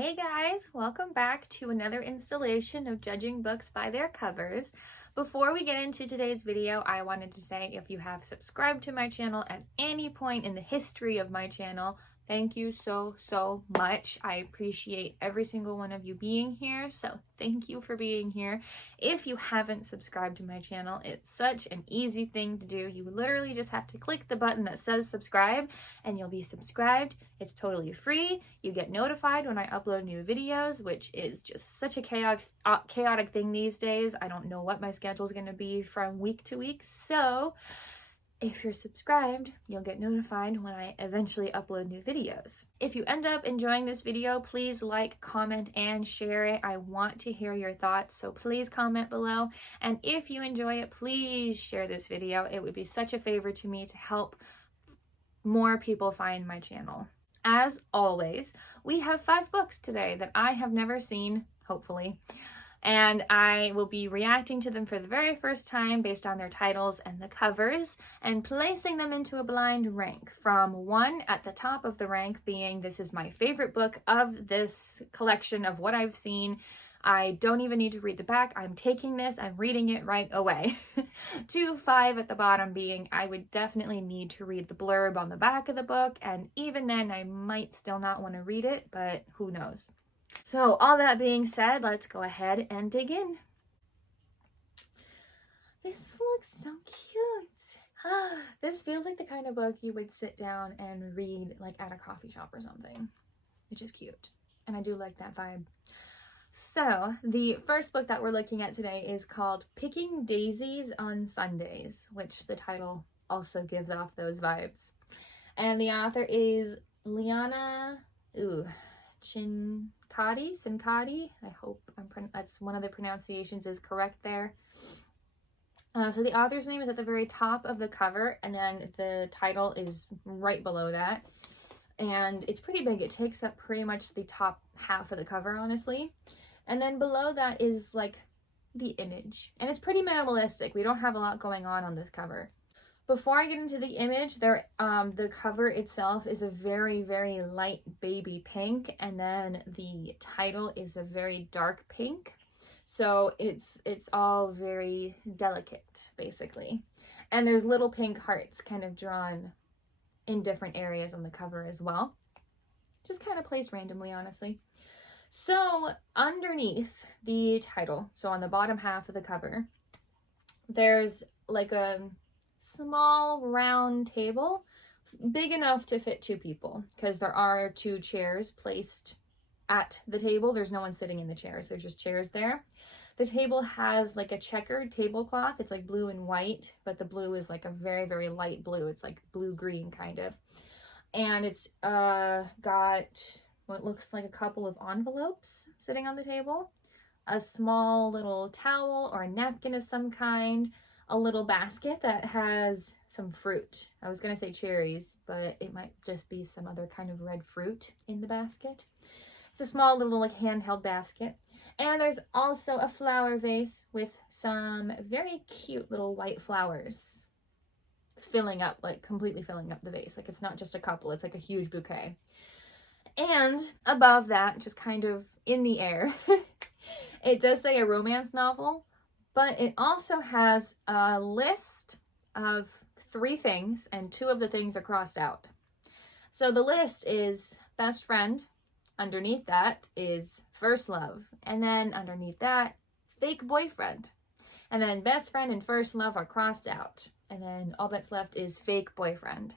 Hey guys, welcome back to another installation of judging books by their covers. Before we get into today's video, I wanted to say if you have subscribed to my channel at any point in the history of my channel, thank you so much. I appreciate every single one of you being here, so thank you for being here. If you haven't subscribed to my channel, it's such an easy thing to do. You literally just have to click the button that says subscribe and you'll be subscribed. It's totally free. You get notified when I upload new videos, which is just such a chaotic thing these days. I don't know what my schedule is going to be from week to week, so if you're subscribed, you'll get notified when I eventually upload new videos. If you end up enjoying this video, please like, comment, and share it. I want to hear your thoughts, so please comment below. And if you enjoy it, please share this video. It would be such a favor to me to help more people find my channel. As always, we have 5 books today that I have never seen, hopefully, and I will be reacting to them for the very first time based on their titles and the covers and placing them into a blind rank, from 1 at the top of the rank being this is my favorite book of this collection of what I've seen. I don't even need to read the back. I'm taking this, I'm reading it right away. To 5 at the bottom being I would definitely need to read the blurb on the back of the book, and even then I might still not want to read it, but who knows. So all that being said, let's go ahead and dig in. This looks so cute. This feels like the kind of book you would sit down and read like at a coffee shop or something, which is cute. And I do like that vibe. So the first book that we're looking at today is called Picking Daisies on Sundays, which the title also gives off those vibes. And the author is Liana Cincotti. I hope that's one of the pronunciations is correct there. So the author's name is at the very top of the cover, and then the title is right below that. And it's pretty big. It takes up pretty much the top half of the cover, honestly. And then below that is like the image. And it's pretty minimalistic. We don't have a lot going on this cover. Before I get into the image, the cover itself is a very light baby pink, and then the title is a very dark pink. So it's all very delicate, basically. And there's little pink hearts kind of drawn in different areas on the cover as well. Just kind of placed randomly, honestly. So underneath the title, so on the bottom half of the cover, there's like a small round table, big enough to fit 2 people, because there are 2 chairs placed at the table. There's no one sitting in the chairs. There's just chairs there. The table has like a checkered tablecloth. It's like blue and white, but the blue is like a very light blue. It's like blue-green kind of. And it's got what looks like a couple of envelopes sitting on the table, a small little towel or a napkin of some kind, a little basket that has some fruit. I was going to say cherries, but it might just be some other kind of red fruit in the basket. It's a small little like handheld basket. And there's also a flower vase with some very cute little white flowers filling up, like completely filling up the vase. Like it's not just a couple, it's like a huge bouquet. And above that, just kind of in the air, it does say a romance novel, but it also has a list of 3 things, and 2 of the things are crossed out. So the list is best friend, underneath that is first love, and then underneath that, fake boyfriend. And then best friend and first love are crossed out, and then all that's left is fake boyfriend.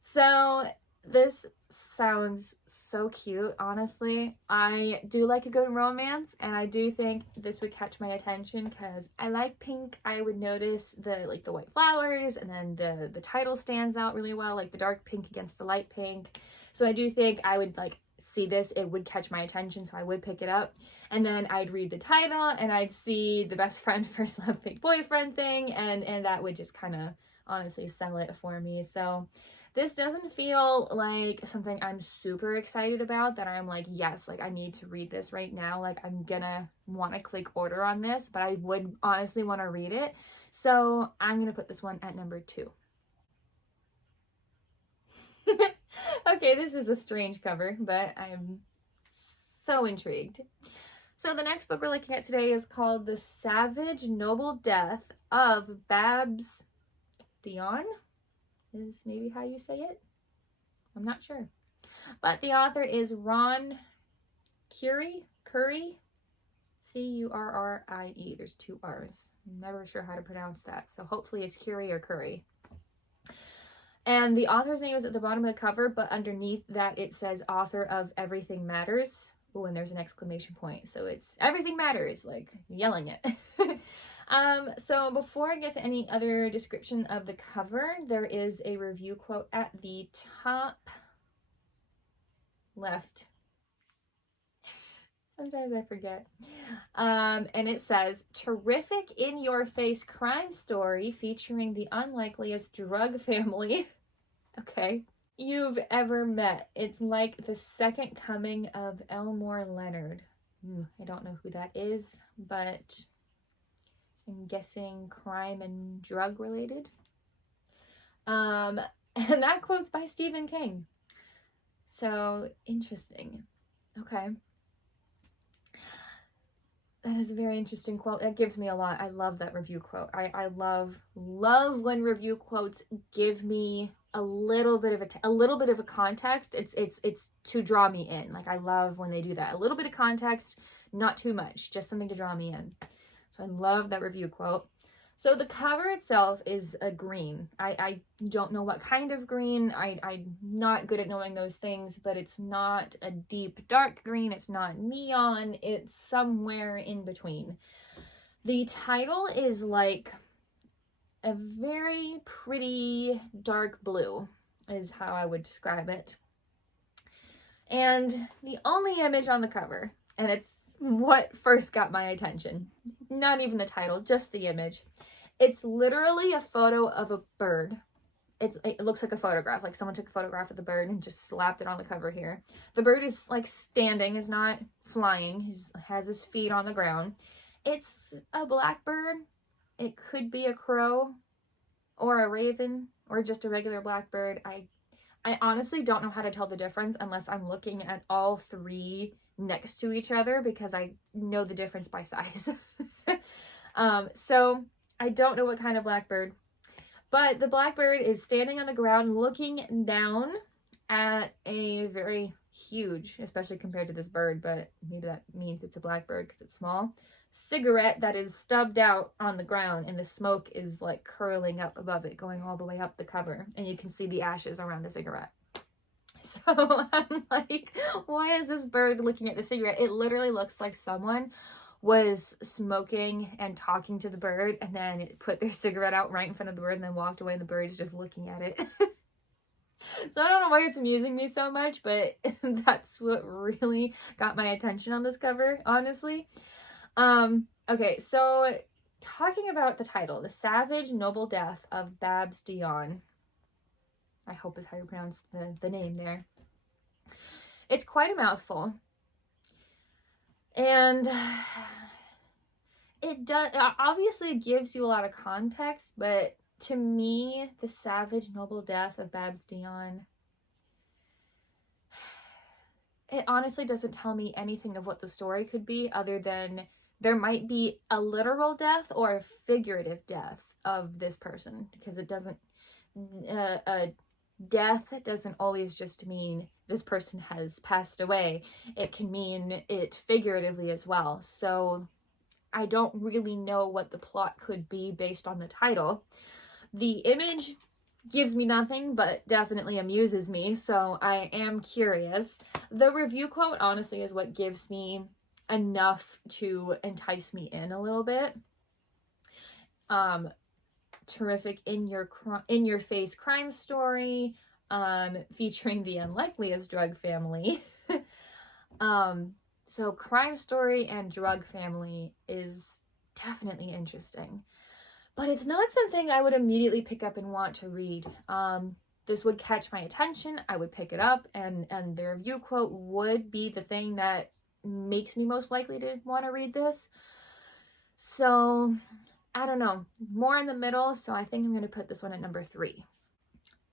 So this sounds so cute, honestly. I do like a good romance, and I do think this would catch my attention because I like pink. I would notice the white flowers, and then the title stands out really well, like the dark pink against the light pink. So I do think I would like see this, it would catch my attention, so I would pick it up. And then I'd read the title, and I'd see the best friend, first love, fake boyfriend thing, and that would just kind of honestly sell it for me. So this doesn't feel like something I'm super excited about, that I'm like, yes, like I need to read this right now. Like I'm gonna want to click order on this, but I would honestly want to read it. So I'm gonna put this one at number 2. Okay, this is a strange cover, but I'm So intrigued. So the next book we're looking at today is called The Savage Noble Death of Babs Dion, is maybe how you say it. I'm not sure. But the author is Ron Currie, C-U-R-R-I-E. There's 2 R's. I'm never sure how to pronounce that. So hopefully it's Currie or Curry. And the author's name is at the bottom of the cover, but underneath that it says author of Everything Matters. Oh, and there's an exclamation point. So it's Everything Matters, like yelling it. So before I get to any other description of the cover, there is a review quote at the top left. Sometimes I forget. And it says, terrific in-your-face crime story featuring the unlikeliest drug family okay, you've ever met. It's like the second coming of Elmore Leonard. I don't know who that is, but I'm guessing crime and drug related. And that quote's by Stephen King. So interesting. Okay. That is a very interesting quote. That gives me a lot. I love that review quote. I love when review quotes give me a little bit of a context. It's to draw me in. Like, I love when they do that. A little bit of context, not too much, just something to draw me in. So I love that review quote. So the cover itself is a green. I don't know what kind of green. I'm not good at knowing those things, but it's not a deep dark green. It's not neon. It's somewhere in between. The title is like a very pretty dark blue is how I would describe it. And the only image on the cover, and it's what first got my attention, not even the title, just the image. It's literally a photo of a bird. It looks like a photograph, like someone took a photograph of the bird and just slapped it on the cover here. The bird is like standing, is not flying. He has his feet on the ground. It's a blackbird. It could be a crow or a raven or just a regular blackbird. I honestly don't know how to tell the difference unless I'm looking at all 3 next to each other, because I know the difference by size. So I don't know what kind of blackbird, but the blackbird is standing on the ground looking down at a very huge, especially compared to this bird, but maybe that means it's a blackbird because it's small, cigarette that is stubbed out on the ground, and the smoke is like curling up above it, going all the way up the cover, and you can see the ashes around the cigarette. So I'm like, why is this bird looking at the cigarette? It literally looks like someone was smoking and talking to the bird and then put their cigarette out right in front of the bird and then walked away, and the bird is just looking at it. So I don't know why it's amusing me so much, but that's what really got my attention on this cover, honestly. Okay, so talking about the title, The Savage Noble Death of Babs Dion, I hope is how you pronounce the name there. It's quite a mouthful. And it obviously gives you a lot of context, but to me, The Savage Noble Death of Babs Dion, it honestly doesn't tell me anything of what the story could be, other than there might be a literal death or a figurative death of this person, because it doesn't, death doesn't always just mean this person has passed away. It can mean it figuratively as well. So I don't really know what the plot could be based on the title. The image gives me nothing, but definitely amuses me, so I am curious. The review quote, honestly, is what gives me enough to entice me in a little bit. Terrific in your face crime story, featuring the unlikeliest drug family. So crime story and drug family is definitely interesting, but it's not something I would immediately pick up and want to read. This would catch my attention. I would pick it up, and the review quote would be the thing that makes me most likely to want to read this. So I don't know, more in the middle, so I think I'm going to put this one at number 3.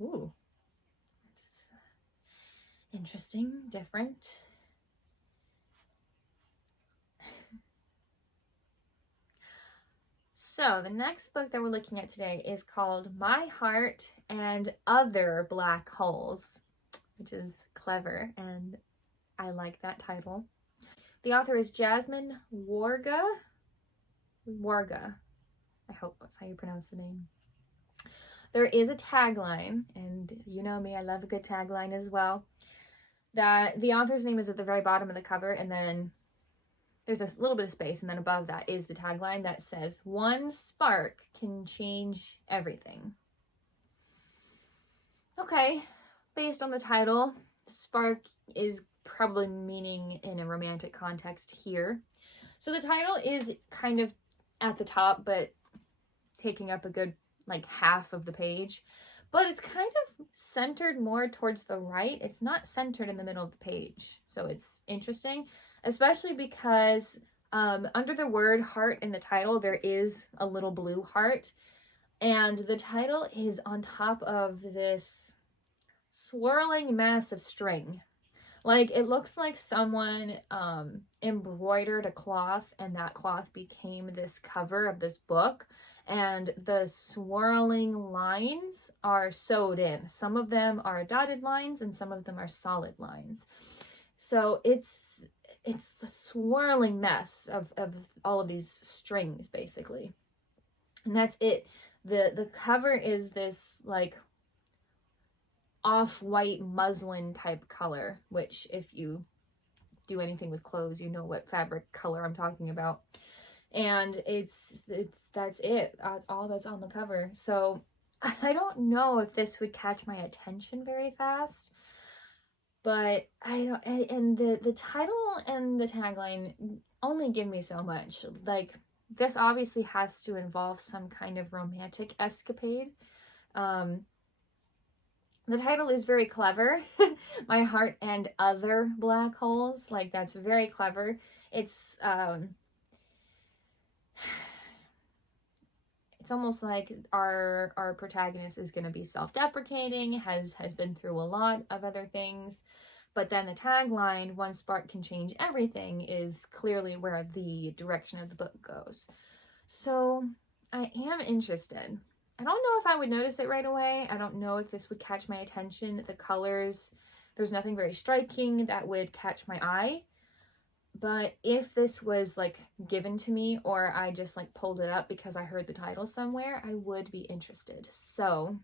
Ooh, it's interesting, different. So the next book that we're looking at today is called My Heart and Other Black Holes, which is clever, and I like that title. The author is Jasmine Warga. I hope that's how you pronounce the name. There is a tagline, and you know me, I love a good tagline as well, that the author's name is at the very bottom of the cover, and then there's a little bit of space, and then above that is the tagline that says, "One spark can change everything." Okay, based on the title, spark is probably meaning in a romantic context here. So the title is kind of at the top, but taking up a good like half of the page, but it's kind of centered more towards the right. It's not centered in the middle of the page, so it's interesting, especially because under the word heart in the title there is a little blue heart, and the title is on top of this swirling mass of string. Like, it looks like someone embroidered a cloth, and that cloth became this cover of this book, and the swirling lines are sewed in. Some of them are dotted lines, and some of them are solid lines. So it's the swirling mess of all of these strings, basically. And that's it. The cover is this, like, off-white muslin type color, which if you do anything with clothes, you know what fabric color I'm talking about. And that's it. That's all that's on the cover. So I don't know if this would catch my attention very fast, but I don't, and the title and the tagline only give me so much. Like, this obviously has to involve some kind of romantic escapade. The title is very clever. My Heart and Other Black Holes. Like, that's very clever. It's almost like our protagonist is going to be self-deprecating, has been through a lot of other things. But then the tagline, "One spark can change everything," is clearly where the direction of the book goes. So I am interested. I don't know if I would notice it right away. I don't know if this would catch my attention. The colors, there's nothing very striking that would catch my eye. But if this was like given to me, or I just like pulled it up because I heard the title somewhere, I would be interested. So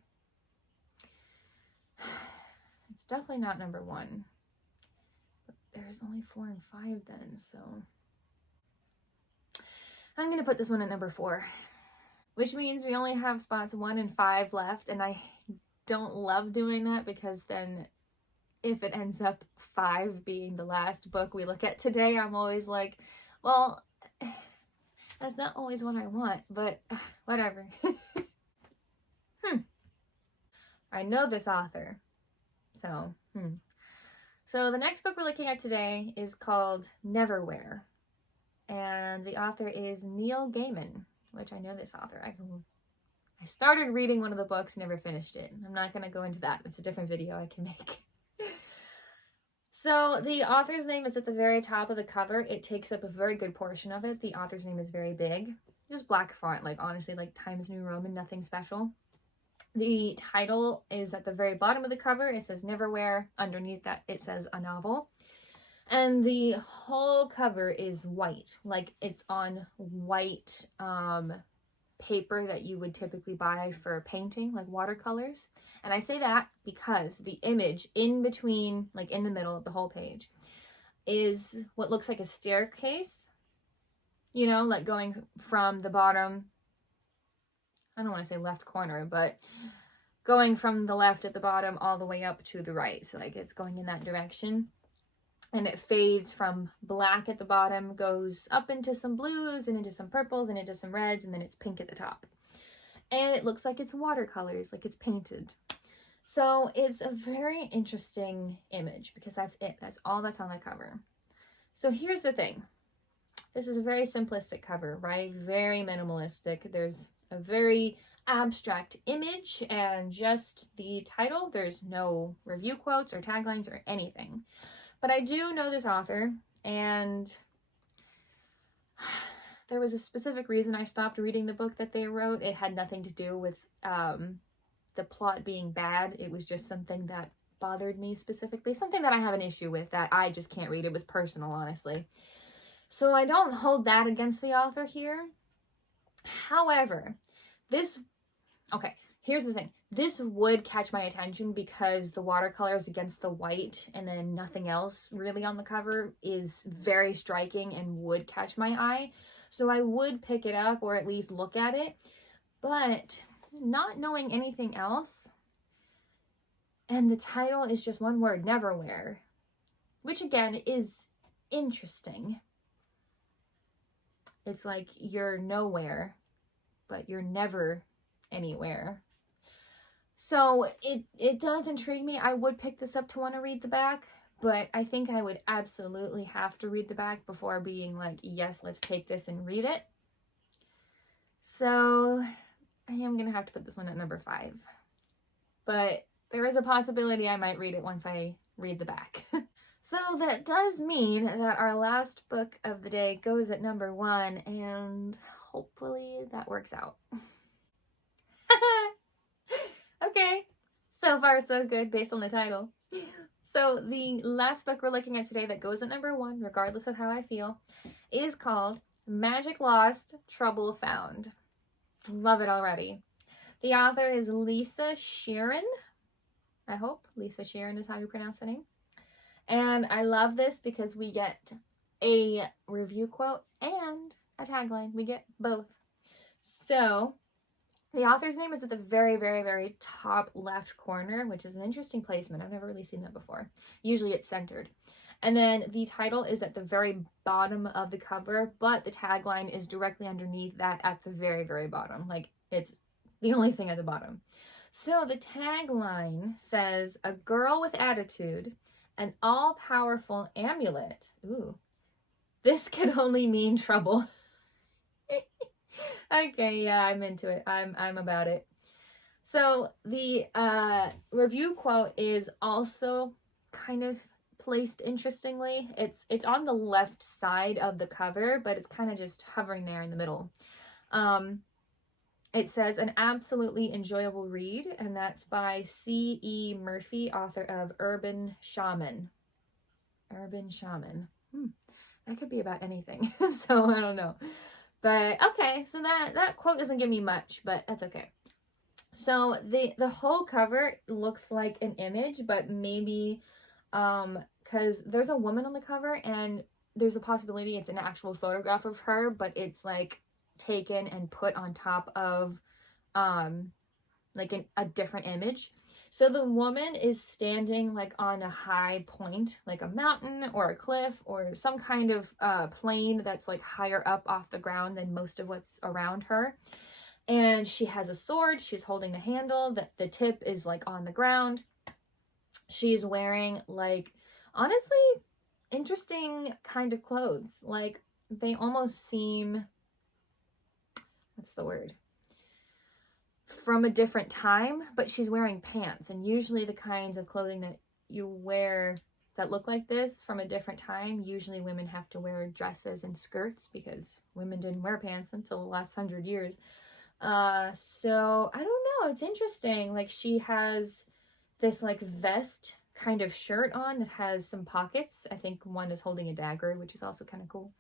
it's definitely not number 1. But there's only 4 and 5 then, so I'm gonna put this one at number 4. Which means we only have spots 1 and 5 left, and I don't love doing that, because then if it ends up 5 being the last book we look at today, I'm always like, well, that's not always what I want, but whatever. I know this author, so So the next book we're looking at today is called Neverwhere, and the author is Neil Gaiman, which I know this author. I started reading one of the books, never finished it. I'm not going to go into that. It's a different video I can make. So the author's name is at the very top of the cover. It takes up a very good portion of it. The author's name is very big. Just black font, like honestly, like Times New Roman, nothing special. The title is at the very bottom of the cover. It says Neverwhere. Underneath that, it says a novel. And the whole cover is white, like it's on white paper that you would typically buy for painting, like watercolors. And I say that because the image in between, like in the middle of the whole page, is what looks like a staircase, you know, like going from the bottom, I don't want to say left corner, but going from the left at the bottom all the way up to the right. So like it's going in that direction. And it fades from black at the bottom, goes up into some blues and into some purples and into some reds, and then it's pink at the top. And it looks like it's watercolors, like it's painted. So it's a very interesting image, because that's it. That's all that's on the cover. So here's the thing. This is a very simplistic cover, right? Very minimalistic. There's a very abstract image and just the title. There's no review quotes or taglines or anything. But I do know this author, and there was a specific reason I stopped reading the book that they wrote. It had nothing to do with the plot being bad. It was just something that bothered me specifically, something that I have an issue with that I just can't read. It was personal, honestly. So I don't hold that against the author here. However, here's the thing. This would catch my attention because the watercolors against the white and then nothing else really on the cover is very striking and would catch my eye. So I would pick it up or at least look at it. But not knowing anything else, and the title is just one word, Neverwhere, which again is interesting. It's like you're nowhere, but you're never anywhere. So it does intrigue me. I would pick this up to want to read the back, but I think I would absolutely have to read the back before being like, yes, let's take this and read it. So I am going to have to put this one at number 5. But there is a possibility I might read it once I read the back. So that does mean that our last book of the day goes at number 1, and hopefully that works out. Okay, so far so good based on the title. So the last book we're looking at today that goes at number 1, regardless of how I feel, is called Magic Lost, Trouble Found. Love it already. The author is Lisa Sharon. I hope Lisa Sharon is how you pronounce the name. And I love this because we get a review quote and a tagline. We get both. So the author's name is at the very, very, very top left corner, which is an interesting placement. I've never really seen that before. Usually it's centered. And then the title is at the very bottom of the cover, but the tagline is directly underneath that at the very, very bottom. Like, it's the only thing at the bottom. So the tagline says, "A girl with attitude, an all-powerful amulet." Ooh, this could only mean trouble. Okay, yeah, I'm into it. I'm about it. So the review quote is also kind of placed interestingly. It's on the left side of the cover, but it's kind of just hovering there in the middle. It says, "An absolutely enjoyable read," and that's by C.E. Murphy, author of Urban Shaman. Urban Shaman. That could be about anything, so I don't know. But okay, so that quote doesn't give me much, but that's okay. So the whole cover looks like an image, but maybe because there's a woman on the cover and there's a possibility it's an actual photograph of her, but it's like taken and put on top of like a different image. So the woman is standing like on a high point, like a mountain or a cliff or some kind of plane that's like higher up off the ground than most of what's around her. And she has a sword. She's holding the handle. The tip is like on the ground. She's wearing like, honestly, interesting kind of clothes. Like they almost seem, what's the word? From a different time, but she's wearing pants, and usually the kinds of clothing that you wear that look like this from a different time, usually women have to wear dresses and skirts because women didn't wear pants until the last 100 years. So I don't know, it's interesting. Like she has this like vest kind of shirt on that has some pockets. I think one is holding a dagger, which is also kind of cool.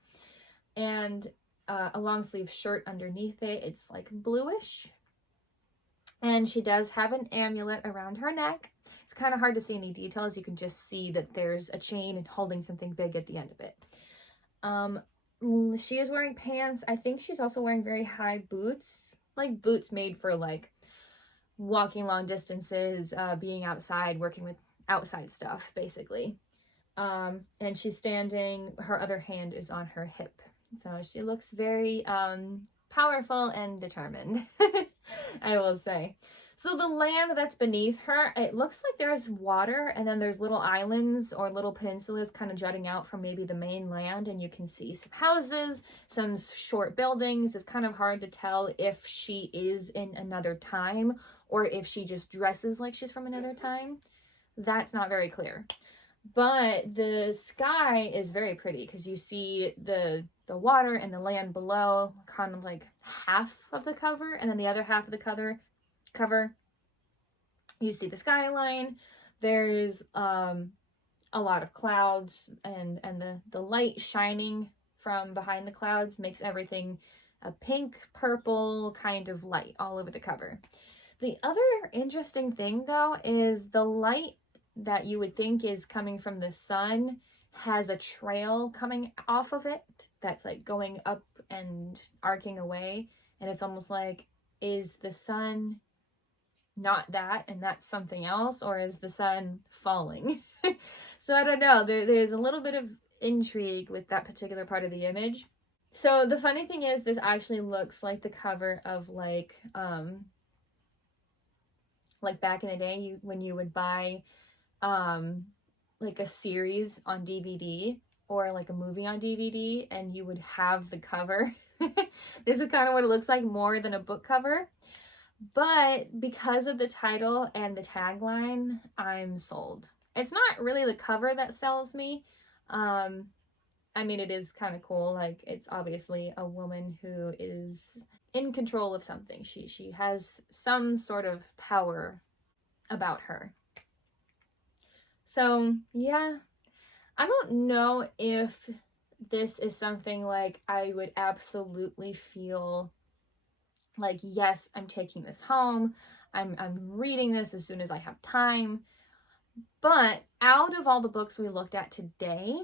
And a long sleeve shirt underneath it. It's like bluish. And she does have an amulet around her neck. It's kind of hard to see any details. You can just see that there's a chain and holding something big at the end of it. She is wearing pants. I think she's also wearing very high boots. Like boots made for like walking long distances, being outside, working with outside stuff, basically. And she's standing, her other hand is on her hip. So she looks very powerful and determined, I will say. So the land that's beneath her, it looks like there's water and then there's little islands or little peninsulas kind of jutting out from maybe the main land, and you can see some houses, some short buildings. It's kind of hard to tell if she is in another time or if she just dresses like she's from another time. That's not very clear. But the sky is very pretty because you see the water and the land below, kind of like half of the cover, and then the other half of the cover you see the skyline. There's a lot of clouds, and the light shining from behind the clouds makes everything a pink purple kind of light all over the cover. The other interesting thing though is the light that you would think is coming from the sun has a trail coming off of it that's like going up and arcing away, and it's almost like, is the sun not that and that's something else, or is the sun falling? So I don't know, there's a little bit of intrigue with that particular part of the image. So the funny thing is, this actually looks like the cover of like back in the day, when you would buy like a series on DVD or like a movie on DVD, and you would have the cover. This is kind of what it looks like, more than a book cover. But because of the title and the tagline, I'm sold. It's not really the cover that sells me. I mean, it is kind of cool. Like, it's obviously a woman who is in control of something. She has some sort of power about her. So, yeah. I don't know if this is something like I would absolutely feel like, yes, I'm taking this home. I'm reading this as soon as I have time. But out of all the books we looked at today,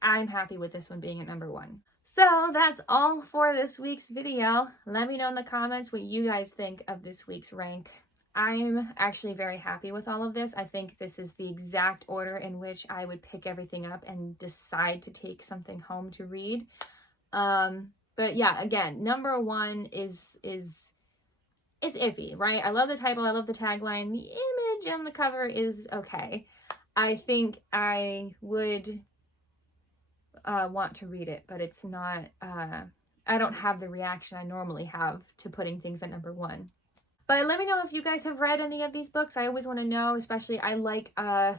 I'm happy with this one being at number 1. So that's all for this week's video. Let me know in the comments what you guys think of this week's rank. I'm actually very happy with all of this. I think this is the exact order in which I would pick everything up and decide to take something home to read. But yeah, again, number 1 is it's iffy, right? I love the title, I love the tagline. The image on the cover is okay. I think I would want to read it, but it's not, I don't have the reaction I normally have to putting things at number 1. But let me know if you guys have read any of these books. I always want to know, especially I like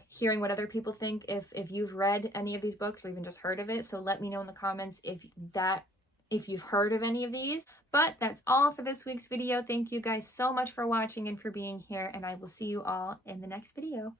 hearing what other people think, if you've read any of these books or even just heard of it. So let me know in the comments if you've heard of any of these. But that's all for this week's video. Thank you guys so much for watching and for being here, and I will see you all in the next video.